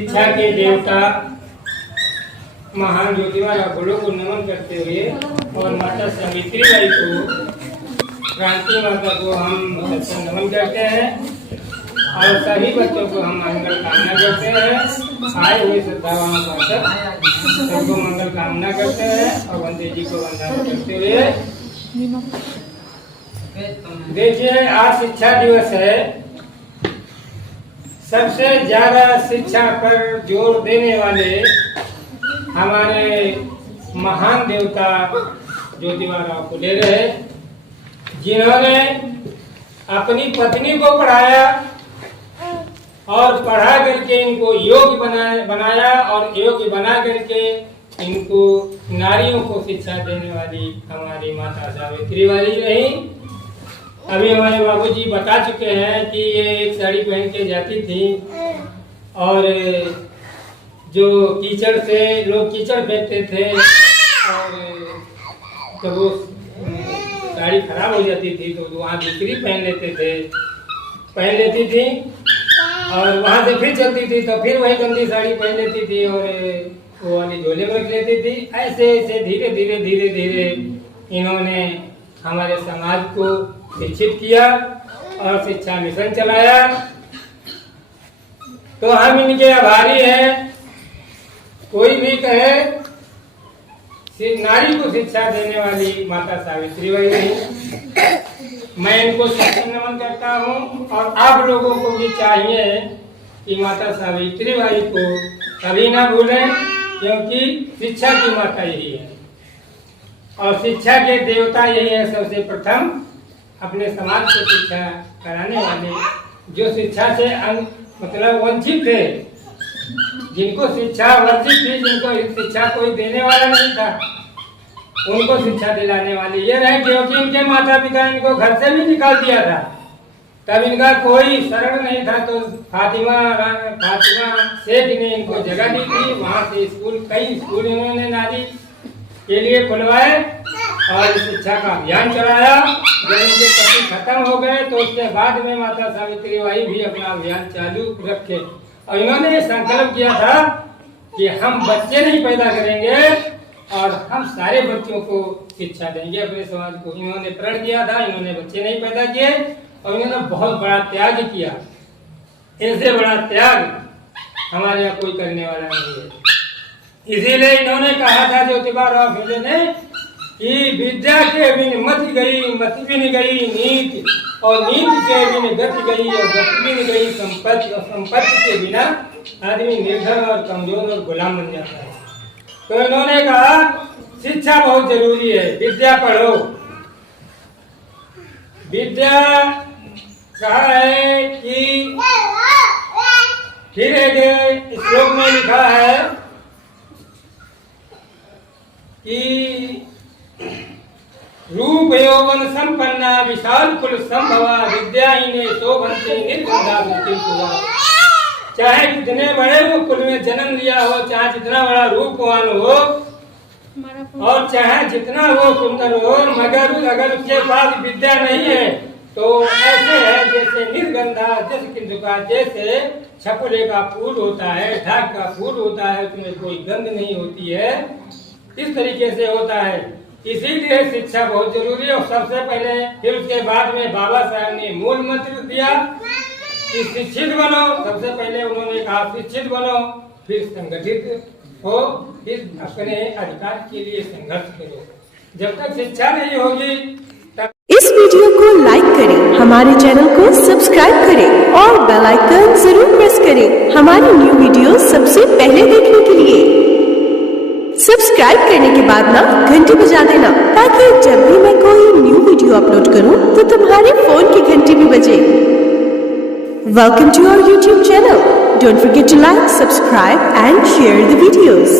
शिक्षा के देवता महान ज्योतिबा फूलों को नमन करते हुए और माता सावित्री बाई को, क्रांति माता को हम नमन करते हैं और सभी बच्चों को हम मंगल कामना करते हैं। आए हुए श्रद्धावान सबको मंगल कामना करते हैं और वंदे जी को वंदना करते हुए, देखिए आज शिक्षा दिवस है। सबसे ज्यादा शिक्षा पर जोर देने वाले हमारे महान देवता ज्योतिबा फुले रहे, जिन्होंने अपनी पत्नी को पढ़ाया और पढ़ा करके इनको योग्य बनाया और योग्य बना करके इनको नारियों को शिक्षा देने वाली हमारी माता सावित्री वाली रही। अभी हमारे बाबूजी बता चुके हैं कि ये एक साड़ी पहन के जाती थी और जो कीचड़ से लोग कीचड़ फेंकते थे और जब वो साड़ी खराब हो जाती थी तो वहाँ दूसरी पहन लेती थी और वहाँ से फिर चलती थी तो फिर वही गंदी साड़ी पहन लेती थी और वो वाली झोले में रख लेती थी। ऐसे ऐसे धीरे धीरे इन्होंने हमारे समाज को शिक्षित किया और शिक्षा मिशन चलाया। तो हम इनके आभारी हैं। कोई भी कहे नारी को शिक्षा देने वाली माता सावित्री बाई नहीं। मैं इनको नमन करता हूँ और आप लोगों को भी चाहिए कि माता सावित्री बाई को कभी ना भूलें, क्योंकि शिक्षा की माता यही है और शिक्षा के देवता यही है। सबसे प्रथम अपने समाज को शिक्षा कराने वाले, जो शिक्षा से मतलब वंचित थे, जिनको शिक्षा वंचित थी, जिनको शिक्षा कोई देने वाला नहीं था, उनको शिक्षा दिलाने वाले ये रहे। क्योंकि इनके माता पिता इनको घर से भी निकाल दिया था, तब इनका कोई शरण नहीं था, तो फातिमा शेख ने इनको जगह दी थी। वहाँ से कई स्कूल इन्होंने नारी के लिए खुलवाए और शिक्षा का अभियान चलाया। जब इनके पति खत्म हो गए तो उसके बाद में माता सावित्री बाई भी अपना अभियान चालू रखे और इन्होंने ये संकल्प किया था कि हम बच्चे नहीं पैदा करेंगे और हम सारे बच्चों को शिक्षा देंगे अपने समाज को। इन्होंने प्रण किया था, इन्होंने बच्चे नहीं पैदा किए और इन्होंने बहुत बड़ा त्याग किया। इनसे बड़ा त्याग हमारे यहाँ कोई करने वाला नहीं है। इसीलिए इन्होंने कहा था ज्योतिबा फुले ने कि विद्या के बिन मति गई, मति बिन गई नीति, और नीति के बिन गति गई और गति बिन गई संपत्ति, और संपत्ति के बिना आदमी निर्धन और कमजोर और गुलाम बन जाता है। तो इन्होंने कहा शिक्षा बहुत जरूरी है, विद्या पढ़ो। विद्या कहा है कि फिर एक श्लोक में लिखा है कि रूप यौवन संपन्ना विशाल कुल संभवा विद्याहीने शोभन्ते निर्बुद्धा बुद्धिर्बुधा। चाहे कितने बड़े वो कुल में जन्म लिया हो, चाहे जितना बड़ा रूपवान हो और चाहे जितना वो सुंदर हो, मगर अगर उसके पास विद्या नहीं है तो ऐसे है जैसे निर्गंधा, जैसे छपुले का फूल होता है, ढाक का फूल होता है, उसमें कोई गंध नहीं होती है, इस तरीके से होता है। इसीलिए शिक्षा बहुत जरूरी है। और सबसे पहले फिर उसके बाद में बाबा साहब ने मूल मंत्र दिया कि शिक्षित बनो। सबसे पहले उन्होंने कहा शिक्षित बनो, फिर संगठित हो, फिर अपने अधिकार के लिए संघर्ष करो। जब तक शिक्षा नहीं होगी तब इस वीडियो को लाइक करें, हमारे चैनल को सब्सक्राइब करें और बेल आइकन जरूर प्रेस करें हमारी न्यू वीडियो सबसे पहले देखने के लिए। सब्सक्राइब करने के बाद ना घंटी बजा देना, ताकि जब भी मैं कोई न्यू वीडियो अपलोड करूं तो तुम्हारे फोन की घंटी भी बजे। Welcome to our YouTube channel. Don't forget to like, subscribe and share the videos.